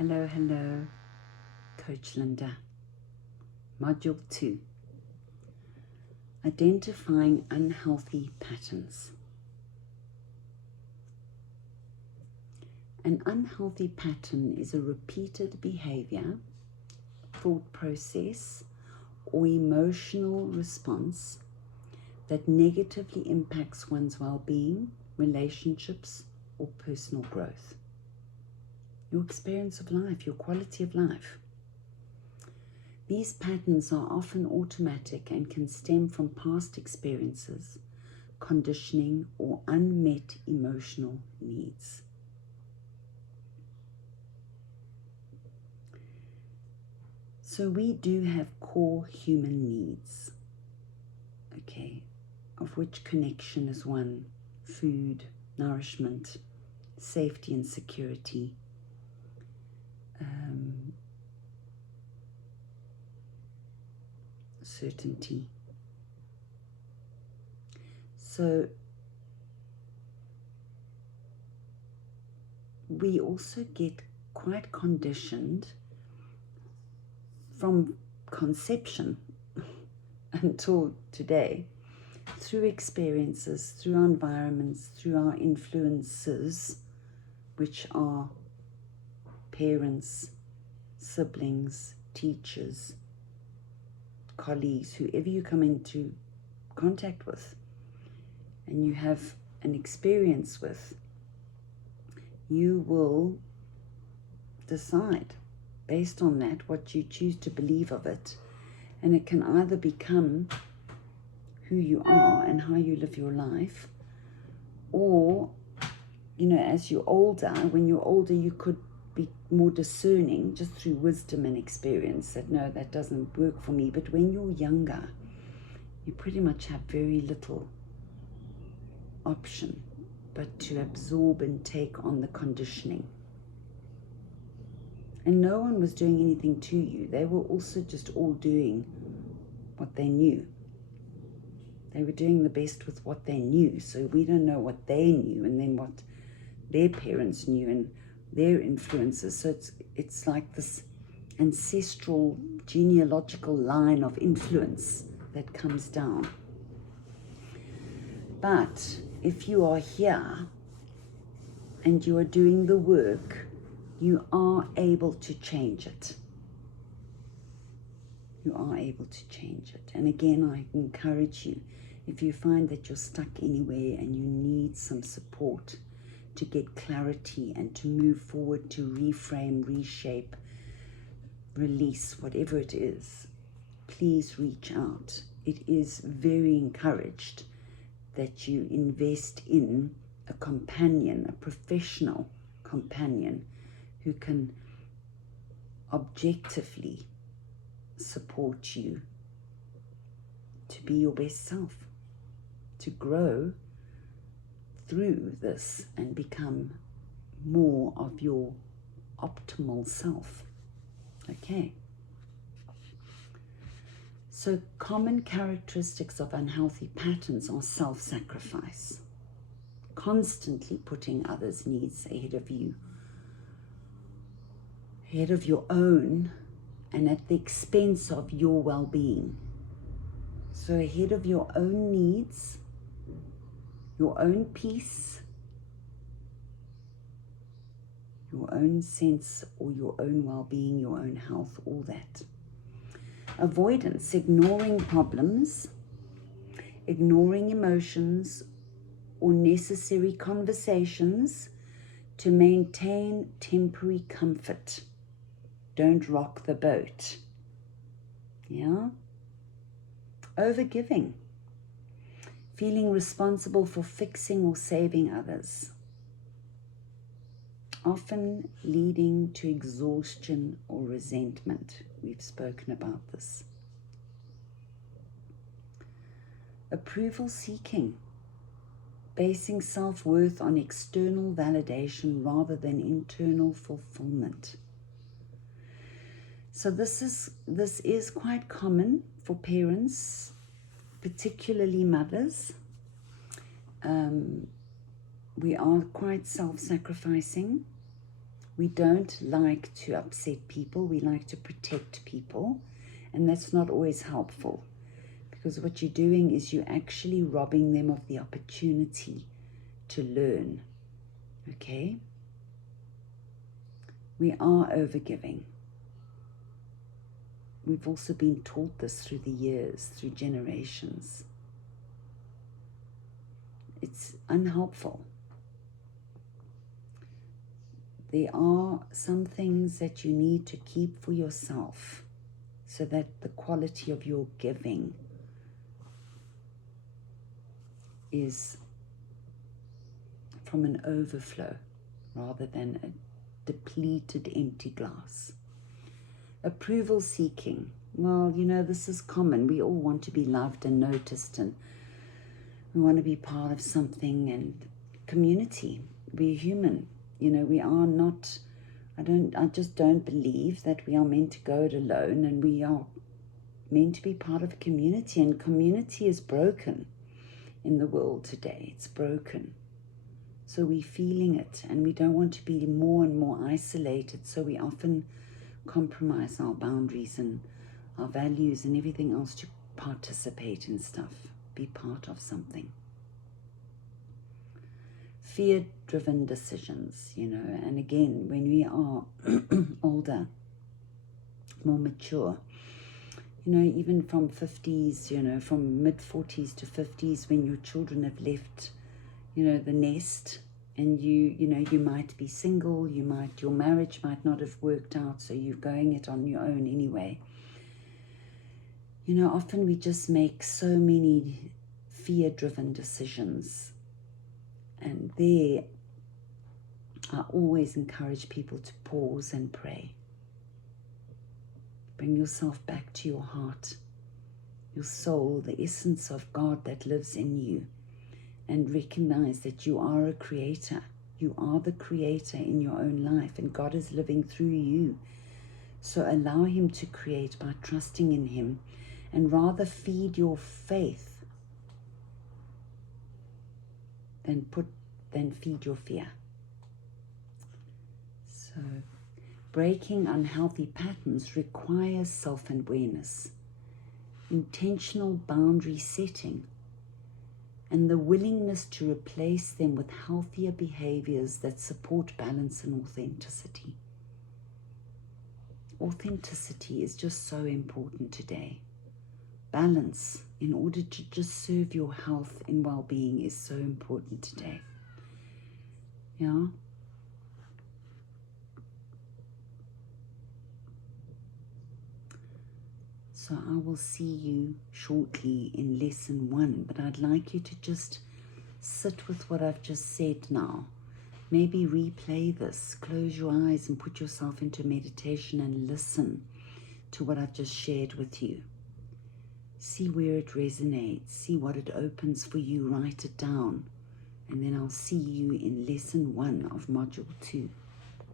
Hello, hello, Coach Lynda. Module 2, Identifying Unhealthy Patterns. An unhealthy pattern is a repeated behavior, thought process, or emotional response that negatively impacts one's well-being, relationships, or personal growth. Your experience of life, your quality of life. These patterns are often automatic and can stem from past experiences, conditioning, or unmet emotional needs. So we do have core human needs, okay, of which connection is one: food, nourishment, safety and security, certainty. So we also get quite conditioned from conception until today, through experiences, through our environments, through our influences, which are parents, siblings, teachers, colleagues, whoever you come into contact with and you have an experience with, you will decide based on that what you choose to believe of it. And it can either become who you are and how you live your life, or, you know, as you're older, when you're older, you could be more discerning just through wisdom and experience that, no, that doesn't work for me. But when you're younger, you pretty much have very little option but to absorb and take on the conditioning. And no one was doing anything to you. They were also just all doing what they knew. They were doing the best with what they knew. So we don't know what they knew and then what their parents knew and their influences. So it's like this ancestral genealogical line of influence that comes down. But if you are here and you are doing the work, you are able to change it. You are able to change it. And again, I encourage you, if you find that you're stuck anywhere and you need some support to get clarity and to move forward, to reframe, reshape, release, whatever it is, please reach out. It is very encouraged that you invest in a companion, a professional companion who can objectively support you to be your best self, to grow through this and become more of your optimal self. Okay. So common characteristics of unhealthy patterns are self-sacrifice, constantly putting others' needs ahead of you, ahead of your own, and at the expense of your well-being. So ahead of your own needs, your own peace, your own sense or your own well-being, your own health, all that. Avoidance, ignoring problems, ignoring emotions or necessary conversations to maintain temporary comfort. Don't rock the boat. Yeah? Overgiving, feeling responsible for fixing or saving others, often leading to exhaustion or resentment. We've spoken about this. Approval seeking, basing self-worth on external validation rather than internal fulfillment. So this is quite common for parents, particularly mothers. We are quite self-sacrificing. We don't like to upset people. We like to protect people. And that's not always helpful, because what you're doing is you're actually robbing them of the opportunity to learn. Okay? We are overgiving. We've also been taught this through the years, through generations. It's unhelpful. There are some things that you need to keep for yourself so that the quality of your giving is from an overflow rather than a depleted, empty glass. Approval seeking. Well, you know, this is common. We all want to be loved and noticed, and we want to be part of something and community. We're human. You know, we are not, I just don't believe that we are meant to go it alone, and we are meant to be part of a community, and community is broken in the world today. It's broken. So we're feeling it, and we don't want to be more and more isolated, so we often compromise our boundaries and our values and everything else to participate in stuff, be part of something. Fear-driven decisions, you know, and again, when we are older, more mature, you know, even from 50s, you know, from mid-40s to 50s, when your children have left, you know, the nest, and you know, you might be single, your marriage might not have worked out, so you're going it on your own anyway. You know, often we just make so many fear-driven decisions, and there I always encourage people to pause and pray. Bring yourself back to your heart, your soul, the essence of God that lives in you, and recognize that you are a creator. You are the creator in your own life, and God is living through you. So allow him to create by trusting in him, and rather feed your faith than feed your fear. So breaking unhealthy patterns requires self-awareness, intentional boundary setting, and the willingness to replace them with healthier behaviors that support balance and authenticity. Authenticity is just so important today. Balance, in order to just serve your health and well-being, is so important today. Yeah? So I will see you shortly in lesson 1, but I'd like you to just sit with what I've just said now. Maybe replay this, close your eyes and put yourself into meditation and listen to what I've just shared with you. See where it resonates, see what it opens for you, write it down, and then I'll see you in lesson 1 of module 2.